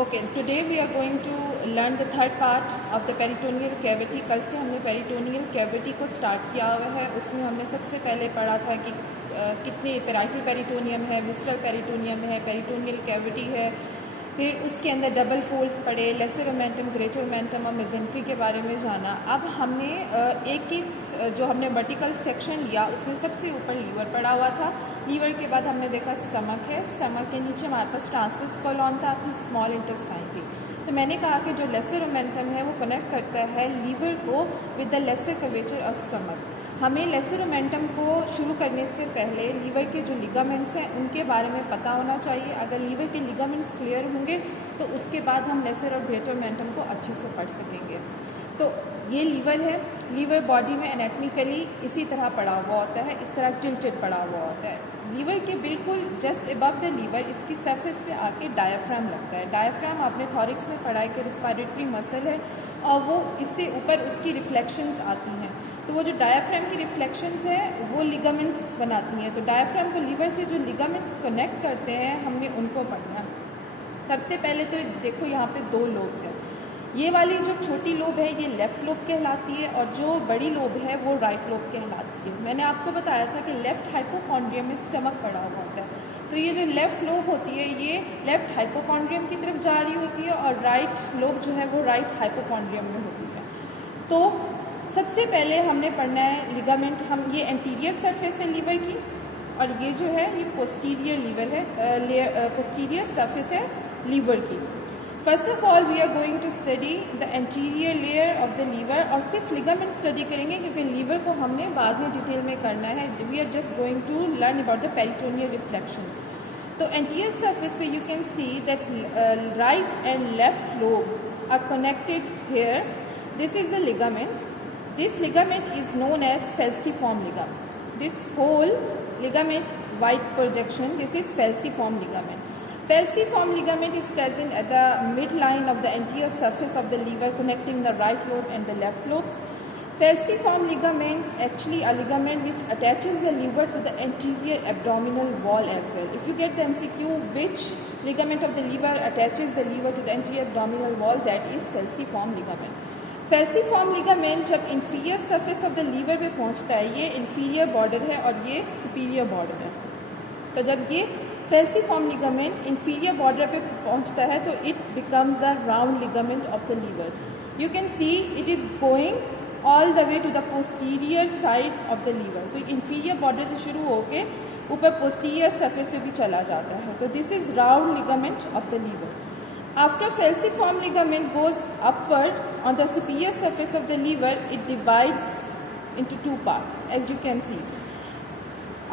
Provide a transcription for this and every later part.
Okay, today we are going to learn the third part of the peritoneal cavity. कल से हमने peritoneal cavity को start किया हुआ है। उसमें हमने सबसे पहले पढ़ा था कि कितने पेराइटल पेरिटोनियम है, विस्ट्रल पेरिटोनियम है, पेरिटोनियल कैविटी है। फिर उसके अंदर डबल फोल्ड्स पढ़े, लेसर ओमेंटम, ग्रेटर ओमेंटम और मेजेंट्री के बारे में जाना। अब हमने एक जो हमने वर्टिकल सेक्शन लिया उसमें सबसे ऊपर लीवर पड़ा हुआ था। लीवर के बाद हमने देखा स्टमक है, स्टमक के नीचे हमारे पास ट्रांसवर्स कोलॉन था, फिर स्मॉल इंटेस्टाइन थी। तो मैंने कहा कि जो लेसर ओमेंटम है वो कनेक्ट करता है लीवर को with the lesser curvature of stomach. हमें लेसर ओमेंटम को शुरू करने से पहले लीवर के जो लिगामेंट्स हैं उनके बारे में पता होना चाहिए। अगर लीवर के लिगामेंट्स क्लियर होंगे तो उसके बाद हम लेसर और ग्रेटर ओमेंटम को अच्छे से पढ़ सकेंगे। तो ये लीवर है। लीवर बॉडी में एनाटॉमिकली इसी तरह पड़ा हुआ होता है, इस तरह टिल्टेड पड़ा हुआ होता है। लीवर के बिल्कुल जस्ट अबव द लीवर इसकी सरफेस पे आके डायाफ्राम लगता है। डायाफ्राम आपने थॉरिक्स में पढ़ा है कि रिस्पायरेटरी मसल है और वो इससे ऊपर उसकी रिफ्लेक्शंस आती हैं। तो वो जो डायाफ्राम की रिफ्लेक्शंस है वो लिगामेंट्स बनाती हैं। तो डायाफ्राम को लीवर से जो लिगामेंट्स कनेक्ट करते हैं हमने उनको पढ़ना है। सबसे पहले तो देखो यहाँ पे दो लोब्स हैं। ये वाली जो छोटी लोब है ये लेफ़्ट लोब कहलाती है और जो बड़ी लोब है वो राइट लोब कहलाती है। मैंने आपको बताया था कि लेफ़्ट हाइपोकॉन्ड्रियम में स्टमक पड़ा हुआ होता है। तो ये जो लेफ़्ट लोब होती है ये लेफ़्ट हाइपोकॉन्ड्रियम की तरफ जा रही होती है और राइट लोब जो है वो राइट हाइपोकॉन्ड्रियम में होती है। तो सबसे पहले हमने पढ़ना है लिगामेंट। हम ये एंटीरियर सरफेस है लीवर की और ये जो है ये पोस्टीरियर लीवर है, पोस्टीरियर सरफेस है लीवर की। First of all we are going to study the anterior layer of the liver और सिर्फ लिगामेंट स्टडी करेंगे क्योंकि लीवर को हमने बाद में डिटेल में करना है। We are just going to learn about the peritoneal reflections. तो एंटीरियर सरफेस पे you can see that right and left lobe are connected here. This is the ligament. This ligament is known as falciform ligament. This whole ligament, white projection, this is falciform ligament. Falciform ligament is present at the midline of the anterior surface of the liver connecting the right lobe and the left lobes. Falciform ligaments actually a ligament which attaches the liver to the anterior abdominal wall as well. If you get the MCQ, which ligament of the liver attaches the liver to the anterior abdominal wall, that is falciform ligament. Falciform ligament जब inferior surface of the liver पे पहुंचता है, ये inferior border है और ये superior border है। तो जब ये फेल्सीफॉर्म लिगामेंट इंफीरियर बॉर्डर पे पहुंचता है तो it becomes the round ligament of the liver. You can see it is going all the way to the posterior side of the liver. तो इंफीरियर बॉर्डर से शुरू होके ऊपर पोस्टीरियर सरफेस पे भी चला जाता है। तो this is round ligament of the liver. After falciform ligament goes upward on the superior surface of the liver, it divides into two parts, as you can see.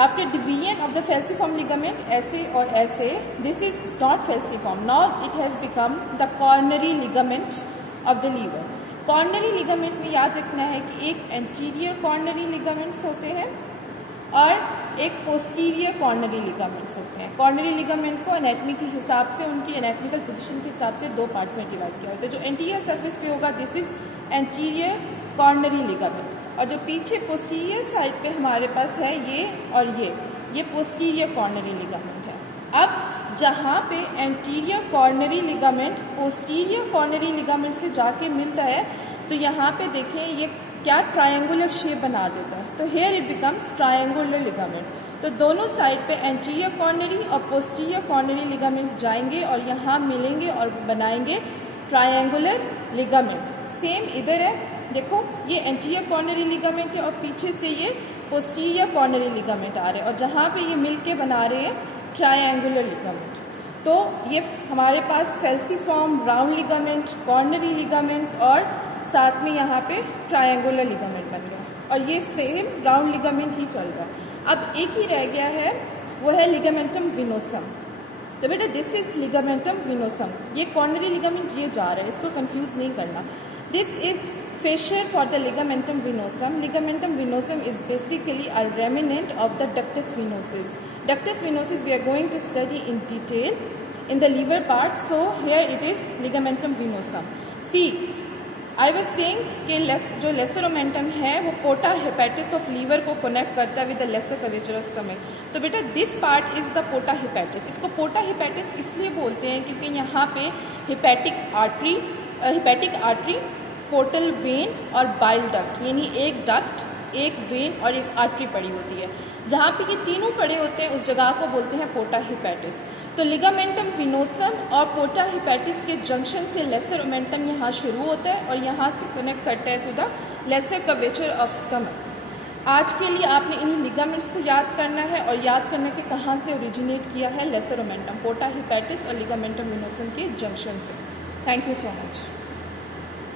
After division of the falciform ligament, ऐसे और ऐसे, this is not falciform. Now it has become the coronary ligament of the liver. Coronary ligament में याद रखना है कि एक anterior coronary ligaments होते हैं और एक पोस्टीरियर कॉर्नरी लिगामेंट्स होते हैं। कॉर्नरी लिगामेंट को एनाटमी के हिसाब से, उनकी एनाटमिकल पोजीशन के हिसाब से दो पार्ट्स में डिवाइड किया होता है। जो एंटीरियर सरफेस पे होगा this is anterior coronary ligament और जो पीछे पोस्टीरियर साइड पे हमारे पास है ये और ये पोस्टीरियर कॉर्नरी लिगामेंट है। अब जहाँ पे anterior coronary ligament posterior coronary ligament से जाके मिलता है तो यहाँ पे देखें ये क्या ट्रायंगुलर शेप बना देता है। तो here it becomes triangular ligament. तो दोनों साइड पे एंटीरियर कॉर्नरी और पोस्टीरियर कॉर्नरी लिगामेंट्स जाएंगे और यहाँ मिलेंगे और बनाएंगे ट्रायंगुलर लिगामेंट। सेम इधर है, देखो ये एंटीरियर कॉर्नरी लिगामेंट है और पीछे से ये पोस्टीरियर कॉर्नरी लिगामेंट आ रहे हैं और जहाँ पे ये मिल के बना रहे हैं ट्रायंगुलर लिगामेंट। तो ये हमारे पास फेल्सीफॉर्म, राउंड लिगामेंट, कॉर्नरी लिगामेंट्स और साथ में यहाँ पे ट्रायंगुलर लिगामेंट बन गया और ये सेम राउंड लिगामेंट ही चल रहा है। अब एक ही रह गया है, वो है लिगामेंटम विनोसम। तो बेटा दिस इज लिगामेंटम विनोसम। ये कॉर्नरी लिगामेंट ये जा रहा है, इसको कंफ्यूज नहीं करना। This is fissure for the ligamentum venosum. Ligamentum vinosum is basically a remnant of the ductus venosus. Ductus venosus we are going to study in detail in the liver part. So here it is ligamentum vinosum. See, I was saying कि जो lesser omentum है वो पोर्टा hepatitis of liver को connect करता है with the lesser curvature of stomach. तो बेटा this part is the पोर्टा hepatitis. इसको पोर्टा हेपेटिस इसलिए बोलते हैं क्योंकि यहाँ पे हिपैटिक आर्टरी, पोर्टल वेन और बाइल डक्ट, यानी एक डक्ट, एक वेन और एक आर्टरी पड़ी होती है। जहाँ पे ये तीनों पड़े होते हैं उस जगह को बोलते हैं पोर्टा हिपैटिस। तो लिगामेंटम विनोसम और पोर्टा हिपैटिस के जंक्शन से लेसर ओमेंटम यहाँ शुरू होता है और यहाँ से कनेक्ट करता है to the lesser curvature of stomach. आज के लिए आपने इन्हीं लिगामेंट्स को याद करना है और याद करना कि कहाँ से ओरिजिनेट किया है लेसर ओमेंटम, पोर्टा हिपैटिस और लिगामेंटम विनोसम के जंक्शन से। Thank you so much.